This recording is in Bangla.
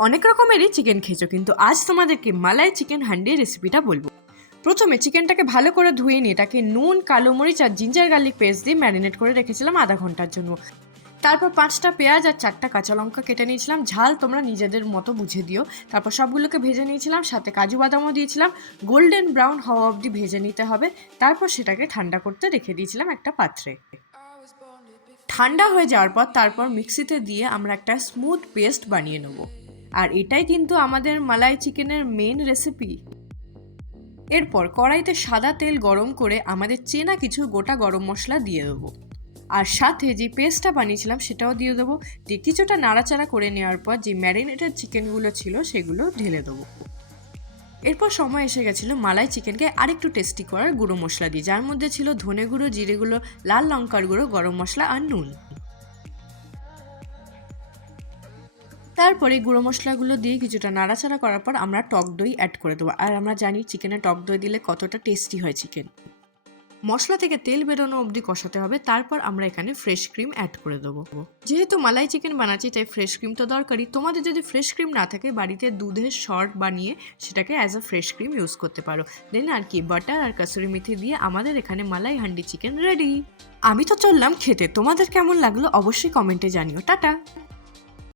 অনেক রকমেরই চিকেন খেয়েছো, কিন্তু আজ তোমাদেরকে মালাই চিকেন হান্ডি রেসিপিটা বলবো। প্রথমে চিকেনটাকে ভালো করে ধুয়ে নিয়ে এটাকে নুন, কালো মরিচ আর জিঞ্জার গার্লিক পেস্ট দিয়ে ম্যারিনেট করে রেখেছিলাম আধা ঘন্টার জন্য। তারপর 5টা পেঁয়াজ আর 4টা কাঁচা লঙ্কা কেটে নিয়েছিলাম, ঝাল তোমরা নিজেদের মতো বুঝে দিও। তারপর সবগুলোকে ভেজে নিয়েছিলাম, সাথে কাজু বাদামও দিয়েছিলাম। গোল্ডেন ব্রাউন হওয়া অবধি ভেজে নিতে হবে। তারপর সেটাকে ঠান্ডা করতে রেখে দিয়েছিলাম একটা পাত্রে। ঠান্ডা হয়ে যাওয়ার পর তারপর মিক্সিতে দিয়ে আমরা একটা স্মুথ পেস্ট বানিয়ে নেব। আর এটাই কিন্তু আমাদের মালাই চিকেনের মেন রেসিপি। এরপর কড়াইতে সাদা তেল গরম করে আমাদের চেনা কিছু গোটা গরম মশলা দিয়ে দেবো। আর সাথে যে পেস্টটা বানিয়েছিলাম সেটাও দিয়ে দেবো। দিয়ে কিছুটা নাড়াচাড়া করে নেওয়ার পর যে ম্যারিনেটেড চিকেনগুলো ছিল সেগুলো ঢেলে দেবো। এরপর সময় এসে গেছিলো মালাই চিকেনকে আরেকটু টেস্টি করার গুঁড়ো মশলা দিয়ে, যার মধ্যে ছিল ধনে গুঁড়ো, জিরে গুঁড়ো, লাল লঙ্কার গুঁড়ো, গরম মশলা আর নুন। তারপরে গুঁড়ো মশলাগুলো দিয়ে কিছুটা নাড়াচাড়া করার পর আমরা টক দই অ্যাড করে দেবো। আর আমরা জানি চিকেনে টক দই দিলে কতটা টেস্টি হয় চিকেন। মশলা থেকে তেল বেরোনো অবধি কষাতে হবে। তারপর আমরা এখানে ফ্রেশ ক্রিম অ্যাড করে দেবো। যেহেতু মালাই চিকেন বানাচ্ছি তাই ফ্রেশ ক্রিম তো দরকারই। তোমাদের যদি ফ্রেশ ক্রিম না থাকে বাড়িতে দুধের শর্ট বানিয়ে সেটাকে as a fresh cream use করতে পারো। দেন আর কি বাটার আর কাসুরি মেথি দিয়ে আমাদের এখানে মালাই হান্ডি চিকেন রেডি। আমি তো চললাম খেতে, তোমাদের কেমন লাগলো অবশ্যই কমেন্টে জানিও। টাটা।